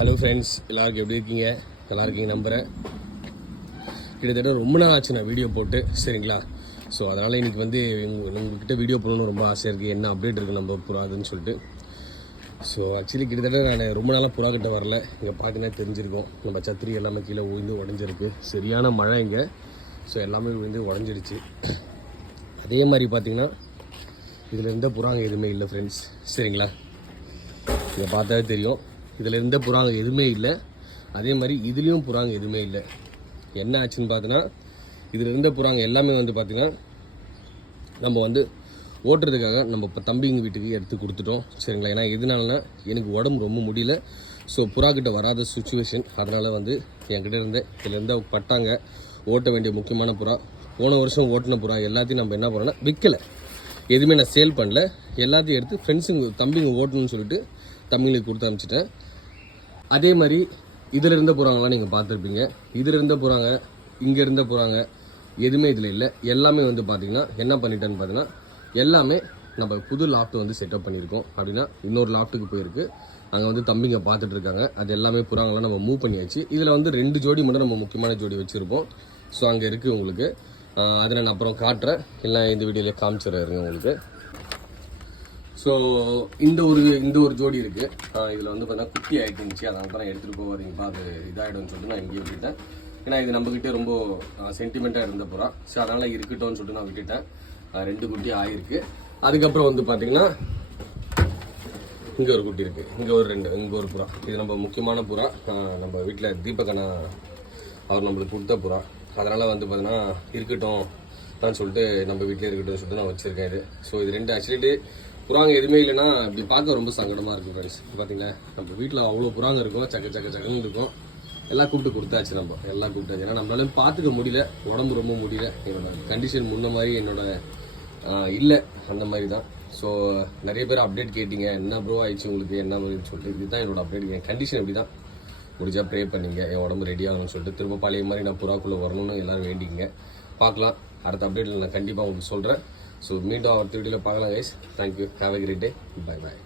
Hello friends, எல்லாருக்கும் எப்படி இருக்கீங்க? நல்லா இருக்கீங்க நம்புகிறேன். கிட்டத்தட்ட ரொம்ப நாள் ஆச்சு நான் வீடியோ போட்டு, சரிங்களா? ஸோ அதனால் இன்றைக்கி வந்து உங்கள்கிட்ட வீடியோ போடணும்னு ரொம்ப ஆசையாக இருக்குது. என்ன அப்டேட் இருக்குது நம்ம புறாதுன்னு சொல்லிட்டு. ஸோ ஆக்சுவலி கிட்டத்தட்ட நான் ரொம்ப நாளாக புறா கிட்ட வரல. இங்கே பார்த்தீங்கன்னா தெரிஞ்சிருக்கோம், நம்ம சத்திரி எல்லாமே கீழே விழுந்து உடஞ்சிருக்கு. சரியான மழை இங்கே. ஸோ எல்லாமே விழுந்து உடஞ்சிடுச்சு. அதே மாதிரி பார்த்தீங்கன்னா இதில் இருந்த புறாங்க எதுவுமே இல்லை ஃப்ரெண்ட்ஸ், சரிங்களா? இதை பார்த்தாவே தெரியும், இதில் இருந்த புறாங்க எதுவுமே இல்லை. அதே மாதிரி இதுலேயும் புறாங்க எதுவுமே இல்லை. என்ன ஆச்சுன்னு பார்த்தீங்கன்னா, இதில் இருந்த புறாங்க எல்லாமே வந்து பார்த்திங்கன்னா நம்ம வந்து ஓட்டுறதுக்காக நம்ம இப்போ தம்பிங்க வீட்டுக்கு எடுத்து கொடுத்துட்டோம், சரிங்களா? ஏன்னா எதனாலனா எனக்கு உடம்பு ரொம்ப முடியல. ஸோ புறாக்கிட்ட வராத சுச்சுவேஷன். அதனால் வந்து என்கிட்ட இதில் இருந்த பட்டாங்க ஓட்ட வேண்டிய முக்கியமான புறா, போன வருஷம் ஓட்டின புறா எல்லாத்தையும் நம்ம என்ன பண்ணோன்னா விற்கலை, எதுவுமே நான் சேல் பண்ணல. எல்லாத்தையும் எடுத்து ஃப்ரெண்ட்ஸுங்க தம்பிங்க ஓட்டணும்னு சொல்லிட்டு தம்பிங்களுக்கு கொடுத்து அனுப்பிச்சிட்டேன். அதே மாதிரி இதில் இருந்த புறாங்கலாம் நீங்கள் பார்த்துருப்பீங்க. இதில் இருந்த புறாங்க, இங்கே இருந்த புறாங்க எதுவுமே இதில் இல்லை. எல்லாமே வந்து பார்த்திங்கன்னா என்ன பண்ணிட்டேன்னு பார்த்தீங்கன்னா, எல்லாமே நம்ம புது லாஃப்ட் வந்து செட்டப் பண்ணியிருக்கோம். அப்படின்னா இன்னொரு லாஃப்ட்டுக்கு போயிருக்கு. அங்கே வந்து தம்பிங்க பார்த்துட்டு இருக்காங்க. அது எல்லாமே புறாங்களாம் நம்ம மூவ் பண்ணியாச்சு. இதில் வந்து 2 ஜோடி மட்டும் நம்ம முக்கியமான ஜோடி வச்சுருப்போம். ஸோ அங்கே இருக்குது உங்களுக்கு. அதை நான் அப்புறம் காட்டுறேன், இல்லை இந்த வீடியோவில் காமிச்சிடுறேன் உங்களுக்கு. ஸோ இந்த ஒரு ஜோடி இருக்குது. இதில் வந்து பார்த்தீங்கன்னா குட்டி ஆகிட்டு இருந்துச்சு. அதனால தான் நான் எடுத்துகிட்டு போவாதீங்கப்பா, அது இதாகிடும்னு சொல்லிட்டு நான் இங்கேயே விட்டுட்டேன். ஏன்னா இது நம்மக்கிட்டே ரொம்ப சென்டிமெண்ட்டாக இருந்த புறா. ஸோ அதனால் இருக்கட்டும்னு சொல்லிட்டு நான் விட்டுட்டேன். 2 குட்டி ஆகிருக்கு. அதுக்கப்புறம் வந்து பார்த்திங்கன்னா இங்கே ஒரு குட்டி இருக்குது, இங்கே ஒரு 2, இங்கே ஒரு புறா. இது நம்ம முக்கியமான புறா. நம்ம வீட்டில் தீபகண்ணா அவர் நம்மளுக்கு கொடுத்த புறா. அதனால் வந்து பார்த்தீங்கன்னா இருக்கட்டும் தான் சொல்லிட்டு நம்ம வீட்டிலே இருக்கட்டும் சொல்லிட்டு நான் வச்சுருக்கேன் இது. ஸோ இது 2 ஆக்சுவலி புறாங்க எதுவுமே இல்லைன்னா இப்படி பார்க்க ரொம்ப சங்கடமாக இருக்கும் ஃப்ரெண்ட்ஸ். பார்த்தீங்களா, நம்ம வீட்டில் அவ்வளோ புறாங்க இருக்கும், சக்கன்னு இருக்கும். எல்லாம் கூப்பிட்டு கொடுத்தாச்சு, நம்ம எல்லாம் கூப்பிட்டாச்சு. ஏன்னா நம்மளால பார்த்துக்க முடியல, உடம்பு ரொம்ப முடியல. என்னோட கண்டிஷன் முன்ன மாதிரி என்னோட இல்லை, அந்த மாதிரி தான். ஸோ நிறைய பேர் அப்டேட் கேட்டிங்க, என்ன ப்ரோ ஆயிடுச்சு உங்களுக்கு, என்ன மாதிரின்னு சொல்லிட்டு. இதுதான் என்னோட அப்டேட். என் கண்டிஷன் இப்படி தான். முடிஞ்சால் ப்ரே பண்ணிங்க, என் உடம்பு ரெடி ஆகணும்னு சொல்லிட்டு. திரும்ப பழைய மாதிரி நான் புறாக்குள்ளே வரணும்னு எல்லோரும் வேண்டிங்க. பார்க்கலாம், அடுத்த அப்டேட்டில் நான் கண்டிப்பாக உங்களுக்கு சொல்கிறேன். ஸோ மீண்டும் அடுத்த வீடியோவில் பார்க்கலாம் guys. Thank you, have a great day, bye bye.